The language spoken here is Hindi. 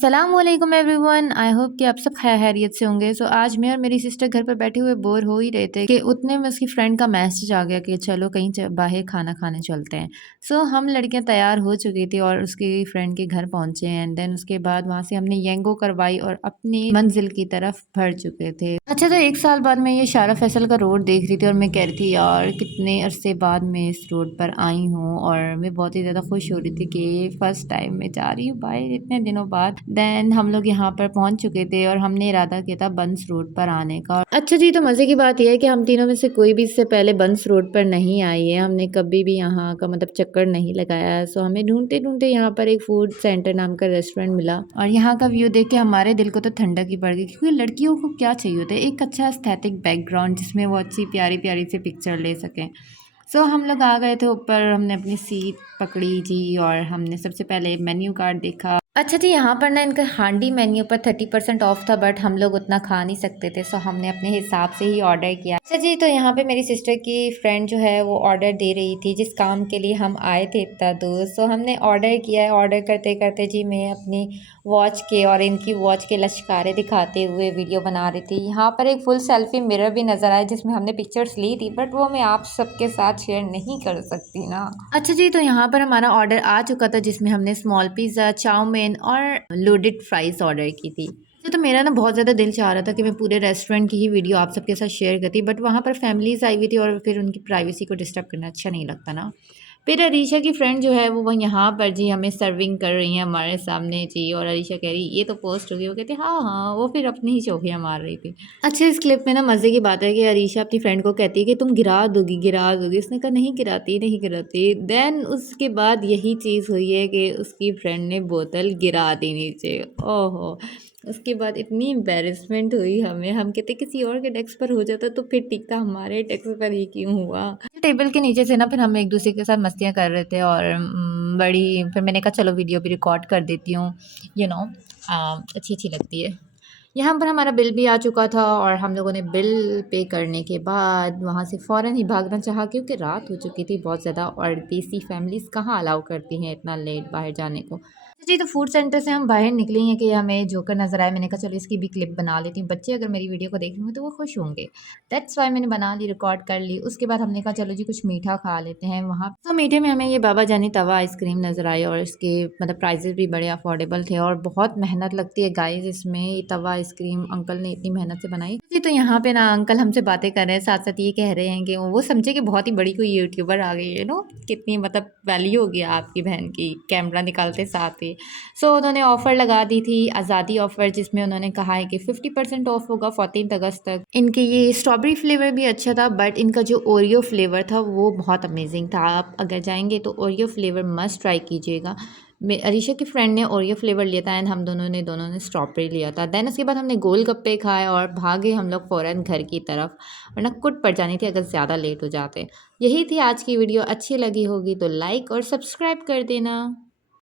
सलामुअलैकुम एवरीवन, आई होप कि आप सब खैरियत से होंगे। आज मैं और मेरी सिस्टर घर पर बैठे हुए बोर हो ही रहे थे कि उतने में उसकी फ्रेंड का मैसेज आ गया कि चलो कहीं बाहर खाना खाने चलते हैं। हम लड़कियां तैयार हो चुकी थी और उसकी फ्रेंड के घर पहुंचे एंड देन उसके बाद वहां से हमने येंगो करवाई और अपनी मंजिल की तरफ बढ़ चुके थे। अच्छा, तो एक साल बाद मैं ये शारा फैसल का रोड देख रही थी और मैं कह रही थी यार कितने अरसे बाद मैं इस रोड पर आई हूँ और मैं बहुत ही ज़्यादा खुश हो रही थी कि फर्स्ट टाइम मैं जा रही हूँ बाहर इतने दिनों बाद। देन हम लोग यहाँ पर पहुँच चुके थे और हमने इरादा किया था बंस रोड पर आने का। अच्छा जी, तो मज़े की बात यह है कि हम तीनों में से कोई भी इससे पहले बंस रोड पर नहीं आई है। हमने कभी भी यहाँ का मतलब चक्कर नहीं लगाया है। हमें ढूंढते ढूंढते यहाँ पर एक फूड सेंटर नाम का रेस्टोरेंट मिला और यहाँ का व्यू देख के हमारे दिल को तो ठंडक ही पड़ गई, क्योंकि लड़कियों को क्या चाहिए होता है, एक अच्छा एस्थेटिक बैकग्राउंड जिसमें वो अच्छी प्यारी प्यारी सी पिक्चर ले सकें। हम लोग आ गए थे ऊपर, हमने अपनी सीट पकड़ी जी और हमने सबसे पहले मेन्यू कार्ड देखा। अच्छा जी, यहाँ पर ना इनका हांडी मेन्यू पर 30% ऑफ था, बट हम लोग उतना खा नहीं सकते थे, हमने अपने हिसाब से ही ऑर्डर किया। अच्छा जी, तो यहाँ पे मेरी सिस्टर की फ्रेंड जो है वो ऑर्डर दे रही थी जिस काम के लिए हम आए थे इतना दूर। हमने ऑर्डर किया है। ऑर्डर करते करते जी मैं अपनी वॉच के और इनकी वॉच के लश्कारे दिखाते हुए वीडियो बना रही थी। यहाँ पर एक फुल सेल्फी मिरर भी नज़र आया जिसमें हमने पिक्चर्स ली थी, बट वो मैं आप सबके साथ शेयर नहीं कर सकती ना। अच्छा जी, तो यहाँ पर हमारा ऑर्डर आ चुका था जिसमें हमने स्मॉल पिज़्ज़ा, चाउमीन और लोडेड फ्राइज़ ऑर्डर की थी। तो मेरा ना बहुत ज़्यादा दिल चाह रहा था कि मैं पूरे रेस्टोरेंट की ही वीडियो आप सबके साथ शेयर करती, बट वहाँ पर फैमिलीज़ आई हुई थी और फिर उनकी प्राइवेसी को डिस्टर्ब करना अच्छा नहीं लगता ना। फिर अरीशा की फ्रेंड जो है वो यहाँ पर जी हमें सर्विंग कर रही है हमारे सामने जी, और अरीशा कह रही ये तो पोस्ट हो गई, वो कहती हाँ हाँ, वो फिर अपनी ही चौकियाँ मार रही थी। अच्छा, इस क्लिप में ना मज़े की बात है कि अरीशा अपनी फ्रेंड को कहती है कि तुम गिरा दोगी गिरा दोगी, उसने कहा नहीं गिराती नहीं गिराती। देन उसके बाद यही चीज़ हुई है कि उसकी फ्रेंड ने बोतल गिरा दी नीचे। ओहो, उसके बाद इतनी एम्बेरसमेंट हुई हमें, हम कहते किसी और के डेस्क पर हो जाता तो फिर ठीक था, हमारे डेस्क पर ही क्यों हुआ। टेबल के नीचे से ना फिर हम एक दूसरे के साथ मस्तियाँ कर रहे थे और बड़ी फिर मैंने कहा चलो वीडियो भी रिकॉर्ड कर देती हूँ, अच्छी अच्छी लगती है। यहाँ पर हमारा बिल भी आ चुका था और हम लोगों ने बिल पे करने के बाद वहाँ से फ़ौरन ही भागना चाहा, क्योंकि रात हो चुकी थी बहुत ज़्यादा और देसी फैमिलीज़ कहाँ अलाउ करती हैं इतना लेट बाहर जाने को। जी, तो फूड सेंटर से हम बाहर निकले हैं कि हमें जोकर नज़र आया। मैंने कहा चलो इसकी भी क्लिप बना लेती हूँ, बच्चे अगर मेरी वीडियो को देख लेंगे तो वो खुश होंगे। दैट्स वाई मैंने बना ली, रिकॉर्ड कर ली। उसके बाद हमने कहा चलो जी कुछ मीठा खा लेते हैं वहाँ। मीठे में हमें ये बाबा जानी तवा आइसक्रीम नज़र आई और इसके मतलब प्राइजेस भी बड़े अफोर्डेबल थे और बहुत मेहनत लगती है गाइस इसमें। ये तवा आइसक्रीम अंकल ने इतनी मेहनत से बनाई जी। तो यहाँ पे ना अंकल हमसे बातें कर रहे हैं, साथ साथ ये कह रहे हैं कि वो समझे कि बहुत ही बड़ी कोई यूट्यूबर आ गई है नो, कितनी मतलब वैल्यू हो गया आपकी बहन की कैमरा निकालते साथ ही। उन्होंने ऑफ़र लगा दी थी आज़ादी ऑफ़र, जिसमें उन्होंने कहा है कि 50% ऑफ होगा 14 अगस्त तक। इनके ये स्ट्रॉबेरी फ्लेवर भी अच्छा था, बट इनका जो ओरियो फ्लेवर था वो बहुत अमेजिंग था। आप अगर जाएंगे तो ओरियो फ्लेवर मस्ट ट्राई कीजिएगा। अरीशा की फ्रेंड ने ओरियो फ्लेवर लिया था एंड हम दोनों ने स्ट्रॉबेरी लिया था। देन उसके बाद हमने गोलगप्पे खाए और भागे हम लोग फ़ौरन घर की तरफ, वरना कुट पड़ जानी थी अगर ज़्यादा लेट हो जाते। यही थी आज की वीडियो, अच्छी लगी होगी तो लाइक और सब्सक्राइब कर देना।